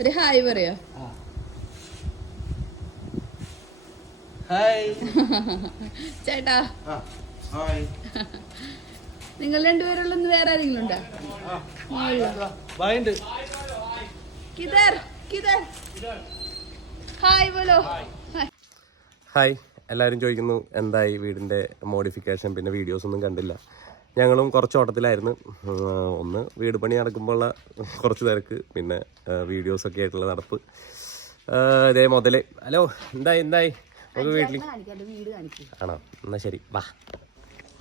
ഒരു ഹായ് പറയോ. ഹായ്. ചേട്ടാ. ഹായ്. നിങ്ങൾ രണ്ടുപേരുള്ള വേറെ ആരെങ്കിലും ഉണ്ടോ? ബായുണ്ട് കിതർ കിതർ. ഹായ് ബോലോ. ഹായ്. ഹായ്. എല്ലാവരും ചോദിക്കുന്നു എന്തായി വീടിന്റെ മോഡിഫിക്കേഷൻ? പിന്നെ വീഡിയോസ് ഒന്നും കണ്ടില്ല. ഞങ്ങളും കുറച്ച് ഓട്ടത്തിലായിരുന്നു. ഒന്ന് വീട് പണി നടക്കുമ്പോഴുള്ള കുറച്ച് തിരക്ക് പിന്നെ വീഡിയോസൊക്കെ ആയിട്ടുള്ള നടപ്പ്. ഇതേ മുതൽ ഹലോ എന്തായി എന്തായി? നമുക്ക് വീട്ടിൽ ആണോ? എന്നാ ശരി വാ.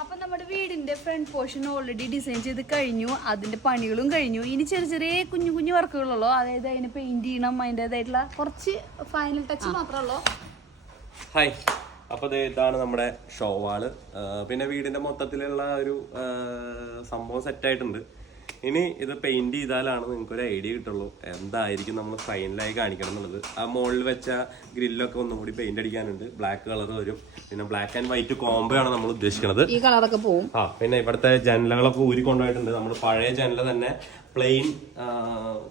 അപ്പൊ നമ്മുടെ വീടിന്റെ ഫ്രണ്ട് പോർഷൻ ഓൾറെഡി ഡിസൈൻ ചെയ്ത് കഴിഞ്ഞു. അതിന്റെ പണികളും കഴിഞ്ഞു. ഇനി ചെറിയ ചെറിയ കുഞ്ഞു കുഞ്ഞു വർക്കുകളുള്ളൂ അതായത് അതിന് പെയിന്റ് ചെയ്യണം. അതിന്റെതായിട്ടുള്ള കുറച്ച് ഫൈനൽ ടച്ച് മാത്രമേ ഹായ് അപ്പോൾ ഇതാണ് നമ്മുടെ ഷോവാൾ പിന്നെ വീടിന്റെ മൊത്തത്തിലുള്ള ഒരു സംഭവം സെറ്റ് ആയിട്ടുണ്ട്. ഇനി ഇത് പെയിന്റ് ചെയ്താലാണ് നിങ്ങൾക്ക് ഒരു ഐഡിയ കിട്ടുള്ളൂ. എന്തായിരിക്കും നമ്മൾ ഫൈനലായി കാണിക്കണം എന്നുള്ളത്. ആ മുകളിൽ വെച്ച ഗ്രില്ലൊക്കെ ഒന്നും കൂടി പെയിന്റ് അടിക്കാനുണ്ട്. ബ്ലാക്ക് കളർ വരും. പിന്നെ ബ്ലാക്ക് ആൻഡ് വൈറ്റ് കോംബോ ആണ് നമ്മൾ ഉദ്ദേശിക്കുന്നത്. ഈ കളറൊക്കെ പോവും. ആ പിന്നെ ഇവിടുത്തെ ജനലുകളൊക്കെ ഊരി കൊണ്ടുപോയിട്ടുണ്ട്. നമ്മുടെ പഴയ ജനല തന്നെ പ്ലെയിൻ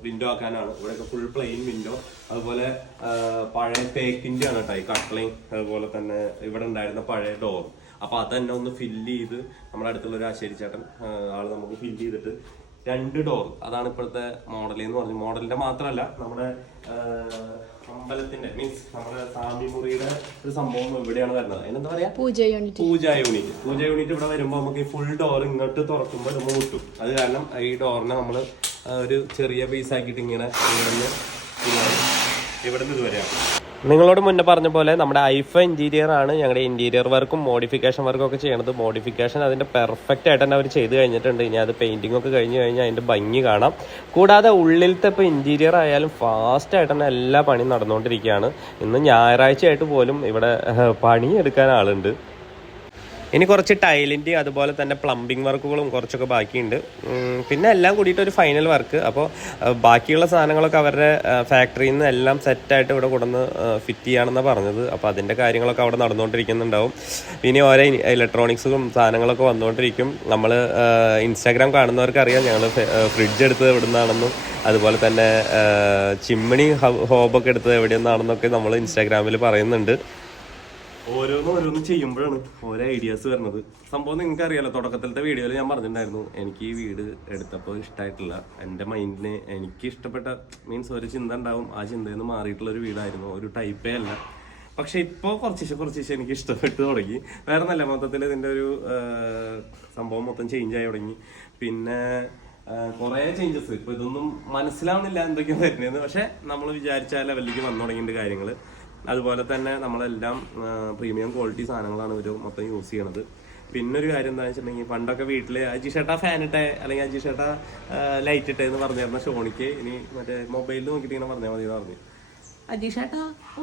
വിൻഡോ ആക്കാനാണ്. ഇവിടെയൊക്കെ ഫുൾ പ്ലെയിൻ വിൻഡോ അതുപോലെ പഴയ തേക്കിന്റെ ആണ് കേട്ടോ. ഈ കട്ടളയും അതുപോലെ തന്നെ ഇവിടെ ഉണ്ടായിരുന്ന പഴയ ഡോറും. അപ്പൊ അത് തന്നെ ഒന്ന് ഫില്ല് ചെയ്ത് നമ്മുടെ അടുത്തുള്ള ഒരു ആശേരി ചേട്ടൻ ആൾ നമുക്ക് ഫില്ല് ചെയ്തിട്ട് രണ്ട് ഡോർ. അതാണ് ഇപ്പോഴത്തെ മോഡൽ എന്ന് പറഞ്ഞു. മോഡലിന്റെ മാത്രമല്ല നമ്മുടെ അമ്പലത്തിന്റെ മീൻസ് നമ്മുടെ സാമി മുറിയുടെ ഒരു സംഭവം ഇവിടെയാണ് വരുന്നത്. അതിനെന്താ പറയാ? Pooja unit Pooja unit Pooja unit ഇവിടെ വരുമ്പോൾ നമുക്ക് ഈ ഫുൾ ഡോർ ഇങ്ങോട്ട് തുറക്കുമ്പോൾ നമ്മൾ മുട്ടും. അത് കാരണം ഈ ഡോറിനെ നമ്മൾ ഒരു ചെറിയ പീസ് ആക്കിയിട്ട് ഇങ്ങനെ ഇവിടുന്ന് ഇവിടുന്ന് ഇതുവരെയാണ് നിങ്ങളോട് മുന്നേ പറഞ്ഞ പോലെ നമ്മുടെ ഐഫ ഇന്റീരിയർ ആണ് ഞങ്ങളുടെ ഇന്റീരിയർ വർക്കും മോഡിഫിക്കേഷൻ വർക്കും ഒക്കെ ചെയ്യണത്. മോഡിഫിക്കേഷൻ അതിന്റെ പെർഫെക്റ്റ് ആയിട്ട് തന്നെ അവർ ചെയ്ത് കഴിഞ്ഞിട്ടുണ്ട്. ഇനി അത് പെയിന്റിംഗ് ഒക്കെ കഴിഞ്ഞ് കഴിഞ്ഞാൽ അതിന്റെ ഭംഗി കാണാം. കൂടാതെ ഉള്ളിലത്തെ ഇപ്പോൾ ഇന്റീരിയർ ആയാലും ഫാസ്റ്റ് ആയിട്ട് തന്നെ എല്ലാ പണിയും നടന്നുകൊണ്ടിരിക്കുകയാണ് ഇന്ന് ഞായറാഴ്ചയായിട്ട് പോലും ഇവിടെ പണിയെടുക്കാൻ ആളുണ്ട്. ഇനി കുറച്ച് ടൈലിന്റെയും അതുപോലെ തന്നെ പ്ലംബിംഗ് വർക്കുകളും കുറച്ചൊക്കെ ബാക്കിയുണ്ട്. പിന്നെ എല്ലാം കൂടിയിട്ട് ഒരു ഫൈനൽ വർക്ക് അപ്പോൾ ബാക്കിയുള്ള സാധനങ്ങളൊക്കെ അവരുടെ ഫാക്ടറിയിൽ നിന്ന് എല്ലാം സെറ്റായിട്ട് ഇവിടെ കൊണ്ടുവന്ന് ഫിറ്റ് ചെയ്യാണെന്നാണ് പറഞ്ഞത്. അപ്പോൾ അതിന്റെ കാര്യങ്ങളൊക്കെ അവിടെ നടന്നുകൊണ്ടിരിക്കുന്നുണ്ടാവും. ഇനി ഓരോ ഇലക്ട്രോണിക്സും സാധനങ്ങളൊക്കെ വന്നുകൊണ്ടിരിക്കും. നമ്മൾ ഇൻസ്റ്റാഗ്രാം കാണുന്നവർക്ക് അറിയാം ഞങ്ങൾ ഫ്രിഡ്ജ് എടുത്തത് എവിടെ നിന്നാണെന്നും അതുപോലെ തന്നെ ചിമ്മിണി ഹോബൊക്കെ എടുത്തത് എവിടെ നിന്നാണെന്നൊക്കെ നമ്മൾ ഇൻസ്റ്റാഗ്രാമിൽ പറയുന്നുണ്ട്. ഓരോന്ന് ഓരോന്ന് ചെയ്യുമ്പോഴാണ് ഓരോ ഐഡിയാസ് വരുന്നത്. സംഭവം നിങ്ങൾക്ക് അറിയാലോ തുടക്കത്തിലത്തെ വീഡിയോയിൽ ഞാൻ പറഞ്ഞിട്ടുണ്ടായിരുന്നു എനിക്ക് ഈ വീട് എടുത്തപ്പോൾ ഇഷ്ടമായിട്ടില്ല എന്റെ മൈൻഡിന് എനിക്ക് ഇഷ്ടപ്പെട്ട മീൻസ് ഒരു ചിന്ത ഉണ്ടാവും. ആ ചിന്തയിൽ നിന്ന് മാറിയിട്ടുള്ള ഒരു വീടായിരുന്നു ഒരു ടൈപ്പേ അല്ല. പക്ഷെ ഇപ്പോൾ കുറച്ച് കുറച്ച് എനിക്ക് ഇഷ്ടപ്പെട്ട് തുടങ്ങി. വേറെ നല്ല മൊത്തത്തിൽ ഇതിന്റെ ഒരു സംഭവം മൊത്തം ചേഞ്ച് ആയി തുടങ്ങി. പിന്നെ കുറേ ചേഞ്ചസ് ഇപ്പോൾ ഇതൊന്നും മനസ്സിലാവുന്നില്ല എന്തൊക്കെയാണ് വരുന്നതെന്ന് പക്ഷേ നമ്മൾ വിചാരിച്ച ലെവലിലേക്ക് വന്നു തുടങ്ങിയിട്ടുണ്ട് കാര്യങ്ങൾ അതുപോലെ തന്നെ നമ്മളെല്ലാം പ്രീമിയം ക്വാളിറ്റി സാധനങ്ങളാണ് ഇവർ മൊത്തം യൂസ് ചെയ്യണത്. പിന്നെ ഒരു കാര്യം എന്താണെന്ന് വെച്ചിട്ടുണ്ടെങ്കിൽ പണ്ടൊക്കെ വീട്ടിൽ അജിഷേട്ട ഫാൻ ഇട്ടെ അല്ലെങ്കിൽ അജിഷേട്ട ലൈറ്റ് ഇട്ടെ എന്ന് പറഞ്ഞിരുന്ന ഷോണിക്ക്. ഇനി മറ്റേ മൊബൈലിൽ നോക്കിയിട്ട് ഇങ്ങനെ പറഞ്ഞാൽ മതി എന്ന് പറഞ്ഞു.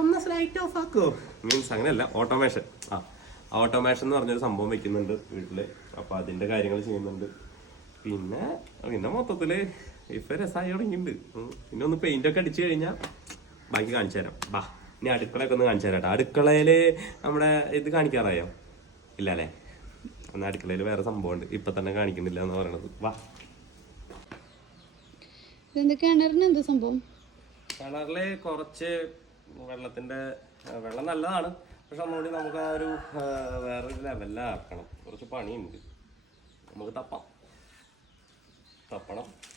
ഒന്ന് ലൈറ്റ് ഓഫ് ആക്കോ? മീൻസ് അങ്ങനെയല്ല ഓട്ടോമേഷൻ ആ ഓട്ടോമേഷൻ എന്ന് പറഞ്ഞൊരു സംഭവം വെക്കുന്നുണ്ട് വീട്ടിൽ. അപ്പൊ അതിന്റെ കാര്യങ്ങൾ ചെയ്യുന്നുണ്ട്. പിന്നെ പിന്നെ മൊത്തത്തിൽ ഇപ്പൊ രസമായി തുടങ്ങിയിട്ടുണ്ട്. പിന്നെ ഒന്ന് പെയിന്റ് ഒക്കെ അടിച്ചു കഴിഞ്ഞാൽ ബാക്കി കാണിച്ചു തരാം. ബാ. ഇനി അടുക്കളയൊക്കെ ഒന്ന് കാണിച്ചു തരാം അടുക്കളയിൽ നമ്മുടെ ഇത് കാണിക്കാറായോ? ഇല്ല അല്ലേ അന്ന് അടുക്കളയിൽ വേറെ സംഭവമുണ്ട്. ഇപ്പൊ തന്നെ കാണിക്കുന്നില്ല എന്ന് പറയണത്. വാ. ഇതെന്ത്? കിണറിന് എന്ത് സംഭവം? കിണറിൽ കുറച്ച് വെള്ളത്തിന്റെ വെള്ളം നല്ലതാണ്. പക്ഷെ ഒന്നുകൂടി നമുക്ക് ആ ഒരു വേറെ വേറൊരു ലെവലിലാക്കണം. കുറച്ച് പണിയുണ്ട്. നമുക്ക് തപ്പാം. തപ്പണം.